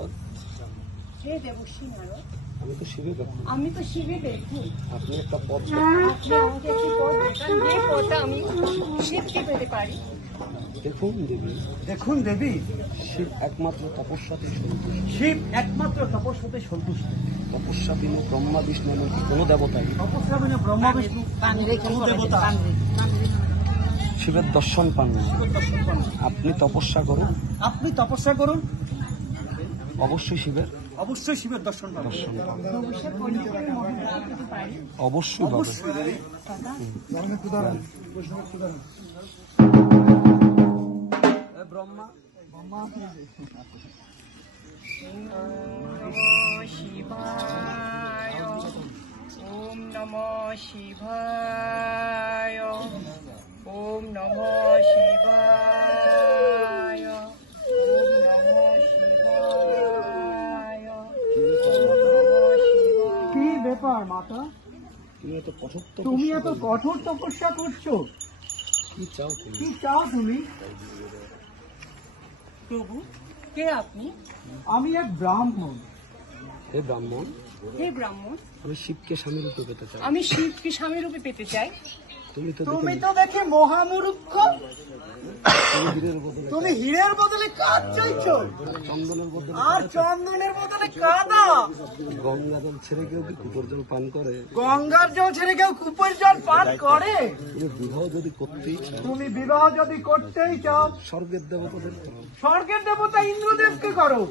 নারদ। হে দেবর্ষি নারদ, আমি তো শিবে দেখি। আপনি একটা পথ, আপনি আমাকে একটি পথ দেখান, যে পথে আমি শিবকে পেতে পারি। দেখুন দেবী, দেখুন দেবী, শিব একমাত্র তপস্যাতেই সন্তুষ্ট। শিব একমাত্র তপস্যাতে সন্তুষ্ট। তপস্যা বিনু ব্রহ্মা বিষ্ণু এমনকি কোনো দেবতাই তপস্যা বিনা ব্রহ্মা বিষ্ণু কোনো দেবতা শিবের দর্শন পান না। আপনি তপস্যা করুন, আপনি তপস্যা করুন, অবশ্যই শিবের অবশ্যই শিবের দর্শন পাবেন। দর্শন পাবেন। ভবিষ্যৎ করলে করে মহিলা পেতে পারি। অবশ্যই পাবেন। অবশ্যই দেবী। ব্রহ্মা শিবায়, ওম নমঃ শিবায়, ওম নমঃ শিবায়, ওম নমঃ শিবায়, কি ব্যাপার মাতা, তুমি এত কঠোর তুমি তপস্যা এত কঠোর তপস্যা করছো, কি চাও তুমি? কি চাও তুমি? প্রভু, কে আপনি? আমি এক ব্রাহ্মণ। হে ব্রাহ্মণ, হে ব্রাহ্মণ, আমি শিবকে স্বামী রূপে পেতে চাই। আমি শিবকে স্বামী রূপে পেতে চাই। তুমি তো তুমি তো দেখে মহামূর্খ, হীরের বদলে তুমি হীরের বদলে কাঠ চাইছো, চন্দনের বদলে আর চন্দনের বদলে কাদা। গঙ্গা জল ছেড়ে কেউ কি কুপোর জল পান করে? গঙ্গার জল ছেড়ে কেউ কূপের জল পান করে? তুমি বিবাহ যদি করতেই চাও, তুমি বিবাহ যদি করতেই চাও, স্বর্গের দেবতাদের করো। স্বর্গের দেবতা ইন্দ্রদেবকে করো।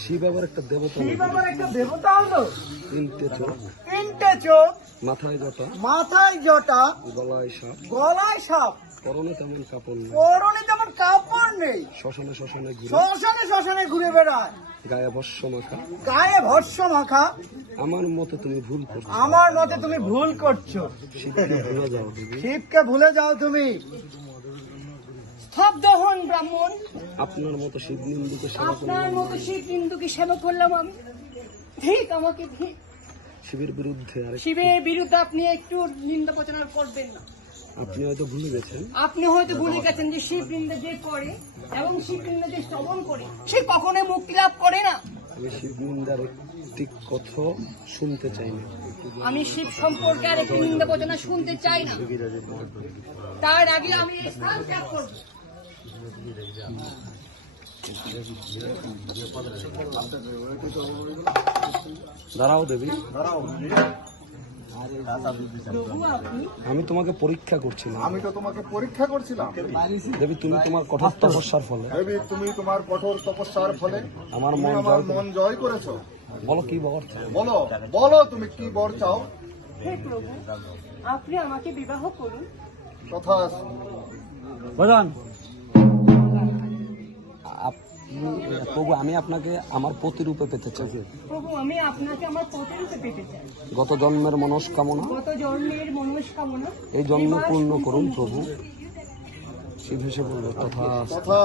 শিব আবার একটা দেবতা, শিব আবার একটা দেবতা হলো। তিনটে চোখ, তিনটে চোখ, মাথায় জটা, মাথায় জটা, গলায় সাপ, গলায় সাপ, পরনে তেমন কাপড় নেই, পরনে তেমন কাপড় নেই, শ্মশানে শ্মশানে ঘুরে, শ্মশানে শ্মশানে ঘুরে বেড়ায়, গায়ে ভস্য মাখা। গায়ে ভস্য মাখা। আমার মতে তুমি ভুল করছো। আমার মতে তুমি ভুল করছো, শিবকে ভুলে যাও দেবী। শিবকে ভুলে যাও তুমি। স্তব্ধ হন ব্রাহ্মণ, আপনার মতো শিব নিন্দুকে সেবা করুন। আপনার মতো শিব বিন্দুকে সেবা করলাম আমি। ঠিক আমাকে ঠিক। শিবের বিরুদ্ধে আরেক, শিবের বিরুদ্ধে আপনি একটু নিন্দা প্রচার করবেন না। আপনি হয়তো ভুলে গেছেন, আপনি হয়তো ভুলে গেছেন যে শিব নিন্দা যে করে এবং শিব নিন্দা যে শ্রবণ করে সে কখনোই মুক্তি লাভ করে না। আমি শিব নিন্দার একটি কথা শুনতে চাই না। আমি শিব সম্পর্কে আর একটি নিন্দা প্রচার শুনতে চাই না। তার আগে আমি এই স্থান ত্যাগ করব। দাঁড়াও দেবী, প্রভু, আপনি আমি তোমাকে পরীক্ষা করছিলাম। আমি তো তোমাকে পরীক্ষা করছিলাম দেবী, তুমি তোমার কঠোর তপস্যার ফলে দেবী, তুমি তোমার কঠোর তপস্যার ফলে আমার তুমি মন আমার জয় মন জয় করেছো। বলো কি বর চাও? বলো বলো তুমি কি বর চাও? হে প্রভু, আপনি আমাকে বিবাহ করুন। কথা বলান প্রভু, আমি আপনাকে আমার প্রতিরূপে পেতে চাই। প্রভু, আমি আপনাকে আমার পতিরূপে পেতে চাই। গত জন্মের মনস্কামনা গত জন্মের মনস্কামনা এই জন্ম এবার পূর্ণ করুন সম্পূর্ণ প্রভু। শিব হেসে বলল তথা। কথা